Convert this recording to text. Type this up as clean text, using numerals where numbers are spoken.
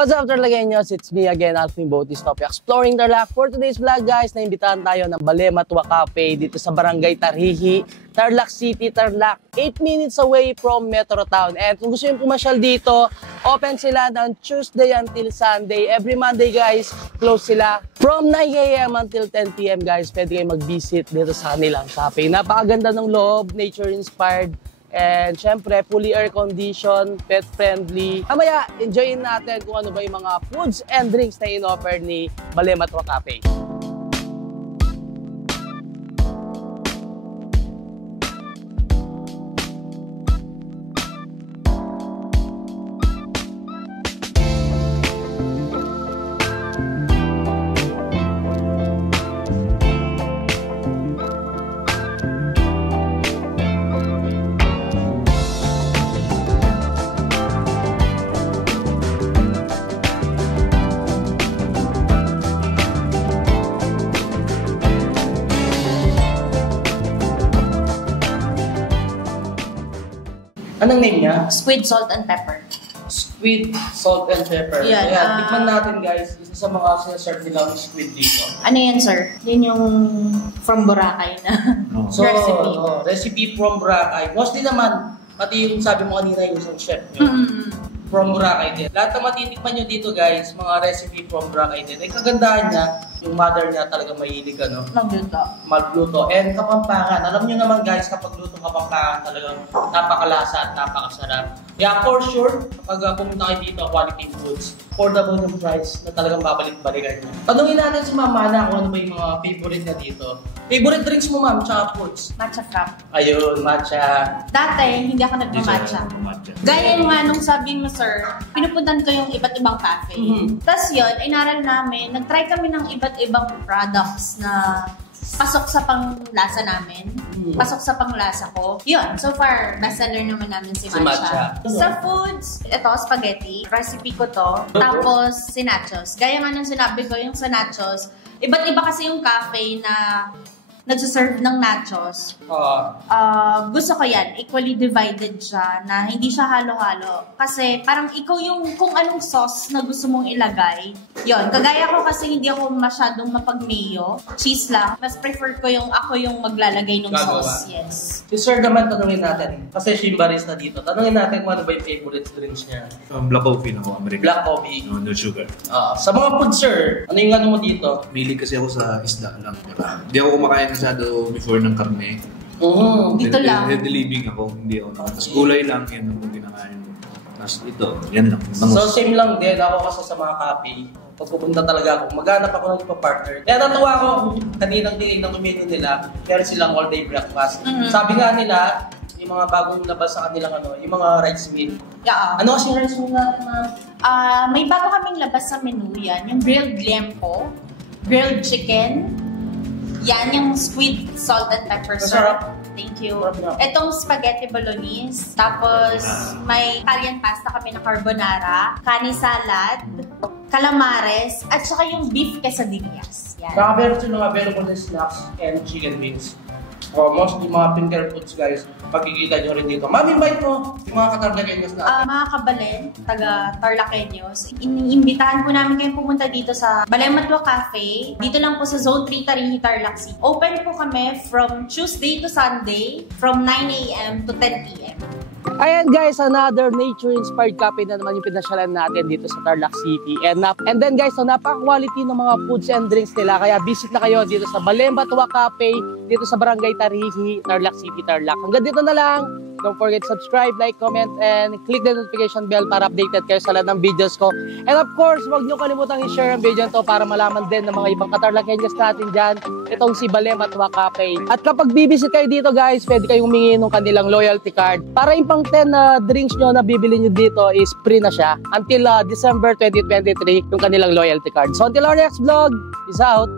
What's up, Tarlagueños? It's me again, Alvin Bautista, exploring Tarlac. For today's vlog, guys, naimbitahan tayo ng Balematwa Cafe dito sa Barangay Tarhihi, Tarlac City, Tarlac. 8 minutes away from Metro Town. And kung gusto nyo pumasyal dito, open sila ng Tuesday until Sunday. Every Monday, guys, close sila from 9 a.m. until 10 p.m. guys. Pwede kayo mag-visit dito sa kanilang cafe. Napakaganda ng loob, nature-inspired. And syempre, fully air-conditioned, pet-friendly. Kamaya, enjoyin natin kung ano ba yung mga foods and drinks na in-offer ni Balematwa Cafe. Anong name niya? Squid, salt, and pepper. Squid, salt, and pepper. Yan. Tikman natin, guys. Isa sa mga sinaserve nilang squid dito. Ano yan, sir? Yan yung from Boracay na So, recipe. Recipe from Boracay. Mostly naman, pati yung sabi mo kanina yung isang chef nyo. From Boracay din. Lahat na matitikman nyo dito, guys, mga recipe from Boracay din. Ay, kagandahan niya, yung mother niya talaga mahilig, ano? Magluto. And Kapampangan. Alam nyo naman, guys, kapag luto Kapampangan, talagang napakalasa at napakasarap. Yeah, for sure, kapag pumunta kayo dito, quality foods, affordable yung price na talagang babalik-balikan nyo. Tanungin natin si Ma'am Mana kung ano ba yung mga favorite niya dito. Favorite drinks mo, Ma'am, tsaka foods? Matcha frap. Ayun, matcha. Dati, hindi ako nagmamatcha. Gaya nga nung sabi mo, sir, pinupuntan ko yung iba't ibang cafe. Tapos yun, inaral namin, nag-try kami ng iba't ibang products na pasok sa panglasa namin. Pasok sa panglasa ko. Yun, so far, bestseller naman namin si Matcha. Sa foods, ito, spaghetti. Recipe ko to. Tapos, si nachos. Gaya nga nung sinabi ko, yung sa nachos, iba't iba kasi yung cafe na nagsaserve ng nachos. Gusto ko yan, equally divided siya, na hindi siya halo-halo. Kasi parang ikaw yung kung anong sauce na gusto mong ilagay. Yon, kagaya ko kasi hindi ako masyadong mapag-mayo. Cheese lang. Mas prefer ko yung ako yung maglalagay ng sauce. Yes. Si Sir naman, tanungin natin. Kasi siya yung barista dito. Tanungin natin kung ano ba yung favorite drinks niya. Black coffee na ako, American. Black coffee. No sugar. Sa mga food, sir, ano yung ano mo dito? Mahilig kasi ako sa isda lang. Hindi ako kumakain masyado before ng karne. Dito lang. Healthy living ako, hindi ako. Tapos gulay lang, yan ang kinakain ko. Tapos ito, yan lang. So same lang din, ako kasi sa mga cafe. Pag pupunta talaga ako, maghanap ako ng ipa-partner. Kaya natuwa ako, kaninang tinignan ng menu nila, meron silang all-day breakfast. Sabi nga nila, yung mga bagong labas sa kanilang yung mga rice meal. Yeah. Ano kasi rice meal natin, ma'am? May bago kaming labas sa menu yan, yung grilled liempo, grilled chicken, yan yung squid, salt, and pepper. Masarap. Thank you. Itong spaghetti bolognese. Tapos, may Italian pasta kami na carbonara, kani salad, calamares, at saka yung beef quesadillas. Yan. Saka meron silang available na snacks and chicken wings. Mostly mga finger foods, guys. Pagkikita nyo rin dito. Ma'am, invite mo yung mga katarlakenyos natin. Mga kabalen, taga Tarlakeños, iniimbitahan po namin kayong pumunta dito sa Balematwa Cafe. Dito lang po sa Zone 3, Tarhihi, Tarlac City. Open po kami from Tuesday to Sunday from 9 a.m. to 10 p.m. Ayan, guys, another nature-inspired cafe na naman yung pinasyalan natin dito sa Tarlac City. And then, guys, napaka-quality ng mga foods and drinks nila. Kaya visit na kayo dito sa Balematwa Cafe, dito sa Barangay Tarhihi, Tarlac City, Tarlac. Hanggang dito na lang. Don't forget to subscribe, like, comment, and click the notification bell para updated kayo sa lahat ng videos ko. And of course, huwag nyo kalimutang i-share ang video to para malaman din ng mga ibang katarlakenyos natin dyan. Itong si Balematwa Cafe. At kapag bibisit kayo dito, guys, pwede kayong humingi ng kanilang loyalty card. Para yung pang 10 na drinks nyo na bibili nyo dito is free na siya. Until December 2023, yung kanilang loyalty card. So until our next vlog, peace out!